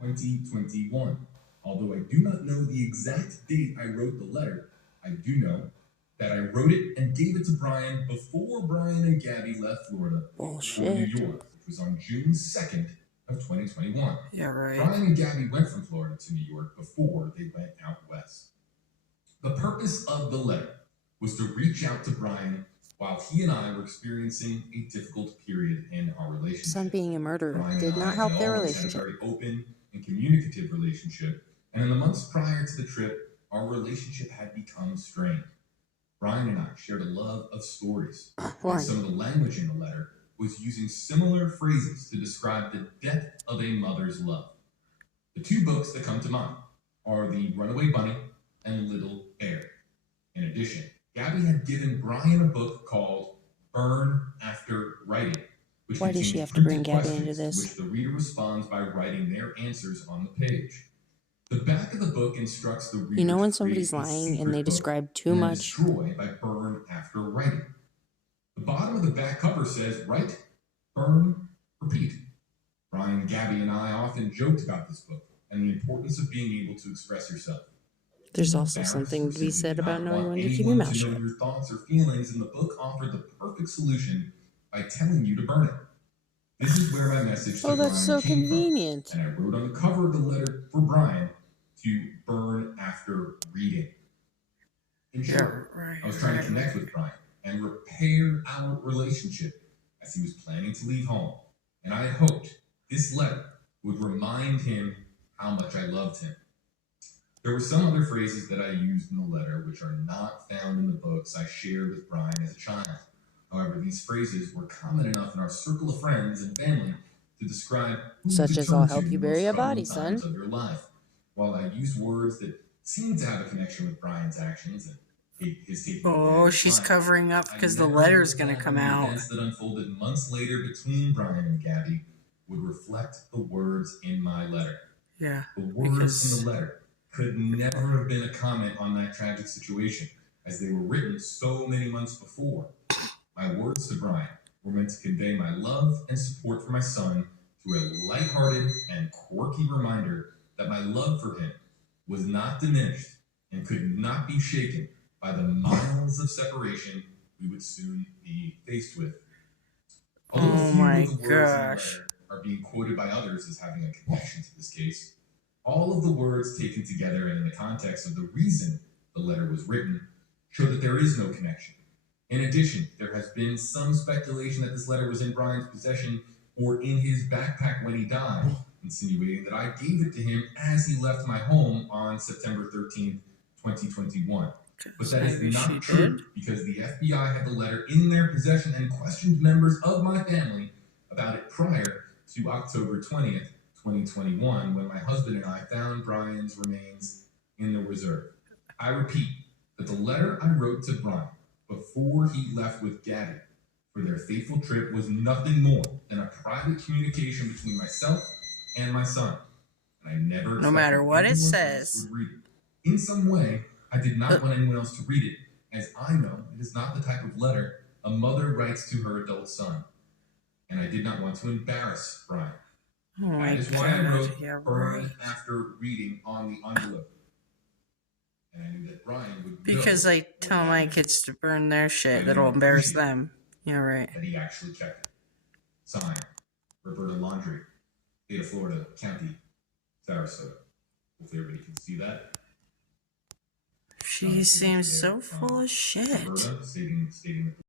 2021. Although I do not know the exact date I wrote the letter, I do know that I wrote it and gave it to Brian before Brian and Gabby left Florida for New York, which was on June 2nd of 2021. Yeah, right. Brian and Gabby went from Florida to New York before they went out west. The purpose of the letter was to reach out to Brian while he and I were experiencing a difficult period in our relationship. Son being a murderer Brian did and not I help had their always had a relationship. very open and communicative relationship, and in the months prior to the trip, our relationship had become strained. Brian and I shared a love of stories, and some of the language in the letter was using similar phrases to describe the depth of a mother's love. The two books that come to mind are The Runaway Bunny and Little Bear. In addition, Gabby had given Brian a book called Burn After Writing, which Why does she have to bring Gabby into this? which the reader responds by writing their answers on the page. The back of the book instructs the reader. You know when somebody's lying and they describe too much? Destroy by burn after writing. The bottom of the back cover says, write, burn, repeat. Brian, Gabby, and I often joked about this book and the importance of being able to express yourself. There's also something to be said about knowing when to keep your mouth shut. Your thoughts or feelings, and the book offered the perfect solution by telling you to burn it. This is where my message to Brian that's so convenient. And I wrote on the cover of the letter for Brian to burn after reading. In short, I was trying to connect with Brian and repair our relationship as he was planning to leave home. And I hoped this letter would remind him how much I loved him. There were some other phrases that I used in the letter which are not found in the books I shared with Brian as a child. However, these phrases were common enough in our circle of friends and family to describe such as "I'll help you bury a body, son." Of your life. While I used words that seemed to have a connection with Brian's actions and his taking she's covering up because the letter is going to come out. Events that unfolded months later between Brian and Gabby would reflect the words in my letter. Yeah. The words in the letter could never have been a comment on that tragic situation, as they were written so many months before. My words to Brian were meant to convey my love and support for my son through a lighthearted and quirky reminder that my love for him was not diminished and could not be shaken by the miles of separation we would soon be faced with. Although oh my gosh. The words are being quoted by others as having a connection to this case, all of the words taken together and in the context of the reason the letter was written show that there is no connection. In addition, there has been some speculation that this letter was in Brian's possession or in his backpack when he died, insinuating that I gave it to him as he left my home on September 13th, 2021. But that is not true, because the FBI had the letter in their possession and questioned members of my family about it prior to October 20th, 2021, when my husband and I found Brian's remains in the reserve. I repeat that the letter I wrote to Brian before he left with Gabby for their fateful trip was nothing more than a private communication between myself and my son. And I never, no matter what it says, would read it. In some way, I did not want anyone else to read it, as I know it is not the type of letter a mother writes to her adult son. And I did not want to embarrass Brian. Oh my that is why I wrote burn after reading on the envelope. And I knew that Brian would because I tell my kids to burn their shit that'll embarrass them. Yeah, right. And he actually checked it. Signed, Roberta Laundrie, State of Florida, County, Sarasota. Hopefully everybody can see that. She seems so full of shit. Roberta stating